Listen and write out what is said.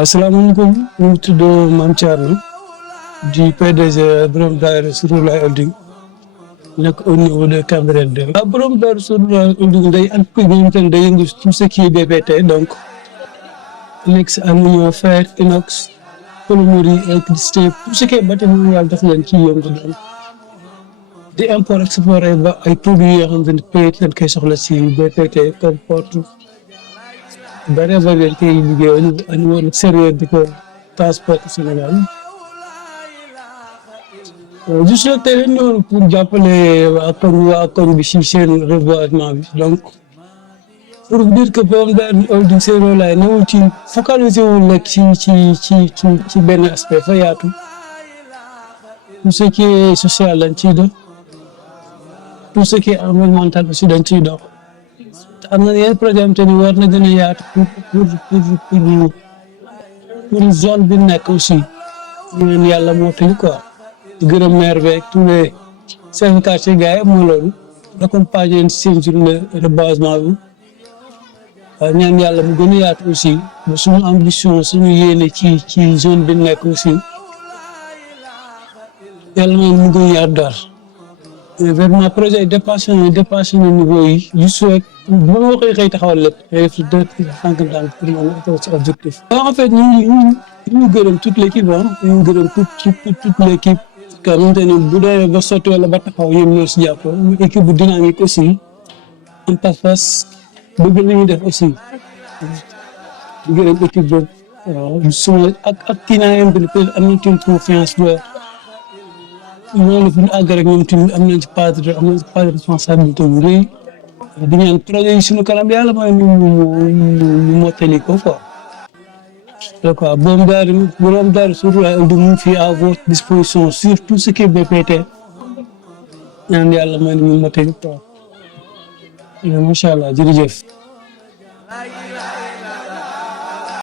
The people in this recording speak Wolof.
asalaamaaleykum ñu ngi tudd Mame Thierno di PDG borom Daara Sirulaay Holding nekk au niveau de Cambérène 2. waaw borom Daara Sirulaay Holding day entreprise bi nga xamante ne day yëngu tout ce qui est BPT donc nekk si aluminium fer inox plomberie électricité tout ce qui est bâtiment yàlla def leen ci yëngu donc di import export ba ay produits yoo xamante ne peut-être dañ koy soxla si BPT comme porte. Bari bari dañ koy liggéey au niveau extérieur di ko transport Sénégal juste nag tey dañ ñëwoon pour jàppale waa koñ bi si seen reboisement bi donc pour dire que borom Daara Holding seen rôle newul ci focaliser wul rek ci benn aspect fa yaatu tout ce qui est social dañ ciy dox tout ce qui est environnemental aussi dañ ciy dox. am na yenn projet am te ni war na gën a yaatu pour zone bi nekk aussi ñu neen yàlla moo tëj quoi di gërëm maire beeg tous les chefs de quartier gars yi moo loolu accompagner seen journée reboisement bi waaw ñaan yàlla mu gën a yaatu aussi ba suñu ambition suñu yéene ci zone bi nekk aussi yàlla moom mu gën a yaatu daal mais vraiment projet yi dépassé na niveau yi juste rek bu ma waxee xëy taxawal lépp xëy na pour mën a objectif. en fait ñu gërëm toute l' équipe ñu gërëm toute l' équipe que xamante ne bu dee ba sotti wala ba taxaw ñoom ñoo si jàpp équipe bu dynamique aussi en pas-pas bëgg nañu def aussi di gërëm équipe boobu waaw suma ak kii naa yem peut-être am nañ confiance ba loolu fu ñu àgg rek ñoom tamit am nañ ci part de responsabilité bu rëy di ñaan projet yi suñu kanam yàlla mooy ñu mottali ko quoi. donc borom Daara Sirulaay Holding mu ngi fii à votre disposition sur tout ce qui est BPT ñaan yàlla mooy ñu mottali quoi macha allah jërëjëf.